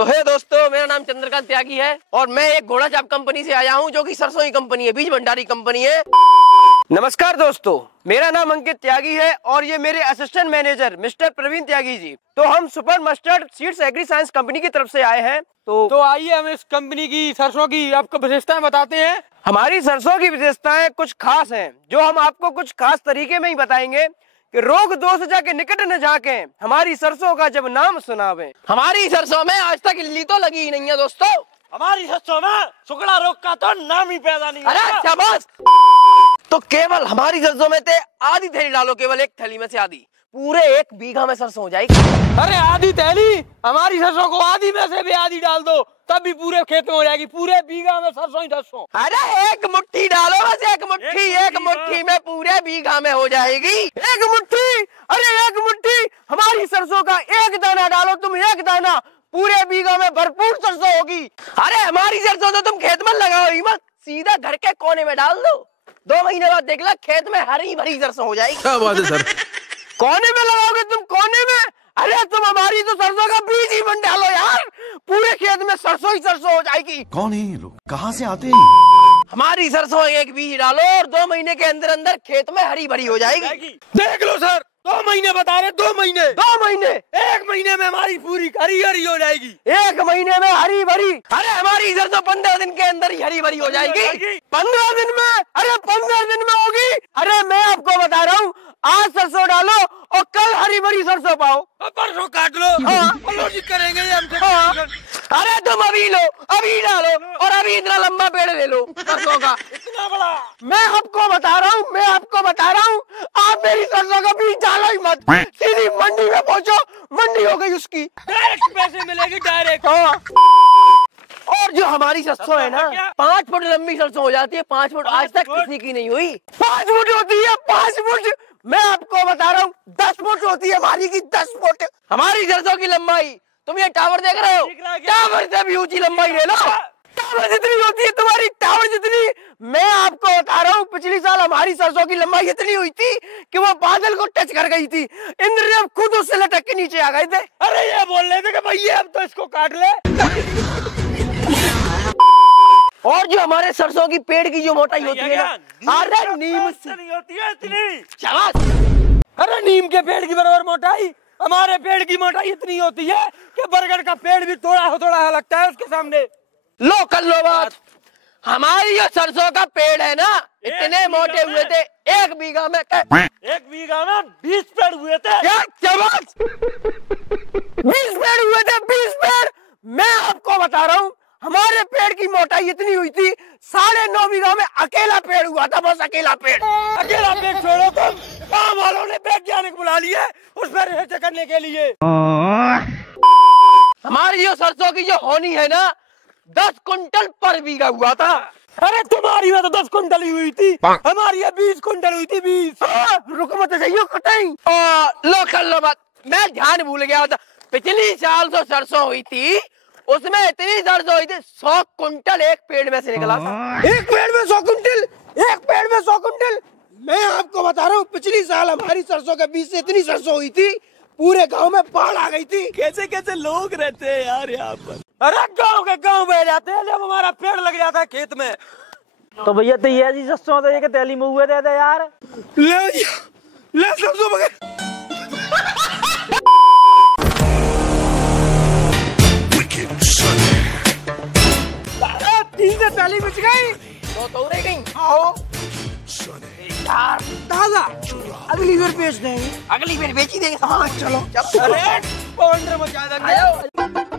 तो है दोस्तों, मेरा नाम चंद्रकांत त्यागी है और मैं एक घोड़ा चाप कंपनी से आया हूँ, जो कि सरसों की कंपनी है, बीज भंडारी कंपनी है। नमस्कार दोस्तों, मेरा नाम अंकित त्यागी है और ये मेरे assistant manager mister Praveen Tyagi ji. तो हम super mustard seeds agri science company की तरफ से आए हैं। तो आइए हम इस कंपनी की सरसों की आपको विशेषताएं बताते हैं। हमारी सरसों की विशेषताएं कुछ खास हैं, जो हम आपको कुछ खास तरीके में ही बताएंगे कि रोग दोष जाके निकट न जाके हमारी सरसों का जब नाम सुनावे। हमारी सरसों में आज तक इल्ली तो लगी ही नहीं है दोस्तों। हमारी सरसों में सुकड़ा रोग का तो नाम ही पैदा नहीं। अरे शाबाश। तो केवल हमारी सरसों में ते आधी थैली डालो, केवल एक थैली में से आधी, पूरे 1 बीघा में सरसों हो जाएगी। अरे आधी थैली, हमारी सरसों को आधी में से भी आधी डाल दो तब भी पूरे खेत में हो जाएगी, पूरे बीघा में सरसों ही सरसों। अरे 1 मुट्ठी डालो, बस 1 मुट्ठी, 1 मुट्ठी में पूरे बीघा में हो जाएगी। 1 मुट्ठी, अरे 1 मुट्ठी हमारी सरसों का 1 दाना डालो तुम, 1 दाना, पूरे बीघा में भरपूर सरसों होगी। अरे हमारी सरसों तो तुम खेत में लगाओ ही मत, सीधा घर के कोने में डाल दो, 2 महीने बाद देख लो खेत में हरी भरी सरसों हो जाएगी। क्या बात है सर। कोने में लगाओगे तुम, कोने में? अरे तुम हमारी तो सरसों का बीज ही बन डालो यार, पूरे खेत में सरसों ही सरसों हो जाएगी। कौन है ये लोग, कहाँ से आते हैं? हमारी सरसों 1 बीज डालो और 2 महीने के अंदर अंदर खेत में हरी भरी हो जाएगी। देख लो सर, 2 महीने बता रहे, 2 महीने, 2 महीने, 1 महीने में हमारी पूरी हरी हरी हो जाएगी। 1 महीने में हरी भरी। अरे हमारी सरसों 15 दिन के अंदर ही हरी भरी हो जाएगी। 15 दिन में? अरे 15 दिन में होगी। अरे मैं आपको बता रहा हूँ, आज सरसों डालो और कल हरी भरी सरसों पाओ, परसों काट लो। लॉजिक करेंगे ये हमसे। अरे तुम अभी लो, अभी डालो और अभी इतना लंबा पेड़ ले लो सरसों का, इतना बड़ा। मैं आपको बता रहा हूँ, आप मेरी सरसों का बीज डालो ही मत, सीधी मंडी में पहुँचो, मंडी हो गई उसकी, डायरेक्ट पैसे मिलेगी, डायरेक्ट। और जो हमारी सरसों है ना, 5 फुट लंबी सरसों हो जाती है, 5 फुट आज तक किसी की नहीं हुई। 5 फुट होती है, 5 फुट। मैं आपको बता रहा हूँ 10 फुट होती है हमारी की, 10 फुट हमारी सरसों की लंबाई। तुम ये टावर देख रहे हो, टावर से भी ऊंची लंबाई ले लो, टावर जितनी होती है तुम्हारी, टावर जितनी। मैं आपको बता रहा हूँ, पिछली साल हमारी सरसों की लंबाई इतनी हुई थी कि वो बादल को टच कर गई थी, इंद्रदेव खुद उससे लटक के नीचे आ गए थे। अरे ये बोल रहे थे कि भैया अब तो इसको काट ले। और जो हमारे सरसों की पेड़ की जो मोटाई होती है ना, अरे नीम से नहीं होती है इतनी। शाबाश। अरे नीम के पेड़ की बराबर मोटाई, हमारे पेड़ की मोटाई इतनी होती है कि बरगद का पेड़ भी थोड़ा लगता है उसके सामने। लो कर लो बात। हमारी जो सरसों का पेड़ है ना, इतने मोटे हुए थे, 1 बीघा में 1 बीघा में 20 पेड़ हुए थे। क्या? शाबाश। 20 पेड़ हुए थे, 20 पेड़। मैं आपको बता रहा हूँ, हमारे पेड़ की मोटाई इतनी हुई थी, 9.5 बीघा में अकेला पेड़ हुआ था, बस अकेला पेड़। अकेला पेड़ छोड़ो तुम, गाँव वालों ने वैज्ञानिक बुला लिए उस पर रिसर्च करने के लिए। हमारी जो सरसों की जो होनी है ना, 10 कुंटल पर बीघा हुआ था। अरे तुम्हारी में तो 10 कुंटल ही हुई थी, हमारी 20 कुंटल हुई थी, 20। रुको मत जाइयो कटाई। लो कर लो बात, मैं ध्यान भूल गया था। पिछली साल जो सरसों हुई थी, उसमें इतनी सरसों हुई थी, 100 कुंटल एक पेड़ में से निकला था। 1 पेड़ में 100 कुंटल, 1 पेड़ में 100 कुंटल। मैं आपको बता रहा हूँ, पिछली साल हमारी सरसों के बीच से इतनी सरसों हुई थी, पूरे गांव में बाढ़ आ गई थी। कैसे कैसे लोग रहते हैं यार यहाँ पर। अरे गांव के गांव बह जाते हैं जब हमारा पेड़ लग जाता है खेत में। तो भैया तो ये जी सरसों तो ये तेली में हुए थे यार। ले सरसों बगैर। ताली बिछ गई, तो रह गई। आओ यार, ताजा अगली बार बेच देंगे, अगली बार बेच ही देंगे। हाँ चलो। अरे पवन मचा देंगे।